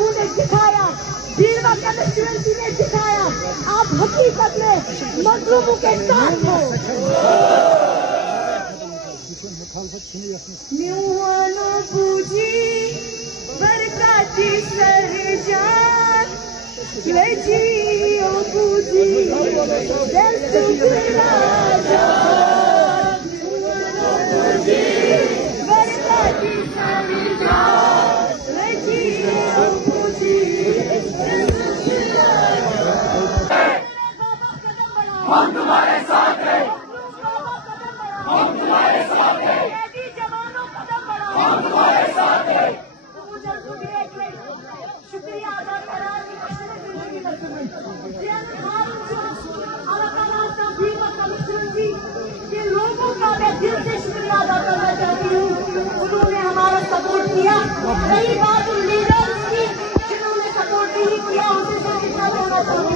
बाबू ने दिखाया, बीरवा कंस्टिट्यूएंसी ने दिखाया, आप हकीकत में मजलूमों के साथ हो। न्यूनो पूजी बरकाती सरजान लजी ओ पूजी दस्तु राजा न्यूनो पूजी बरकाती सरजान लजी ओ पूजी दस्तु राजा। हम तुम्हारे साथ हैं, हम तुम्हारे साथ हैं, हम तुम्हारे साथ हैं। शुक्रिया अदा करा कि लोगों का मैं दिल से शुक्रिया अदा करना चाहती हूँ। उन्होंने हमारा सपोर्ट किया। रही बात उन लीडर्स की जिन्होंने सपोर्ट नहीं किया, उनसे कितना होना चाहिए।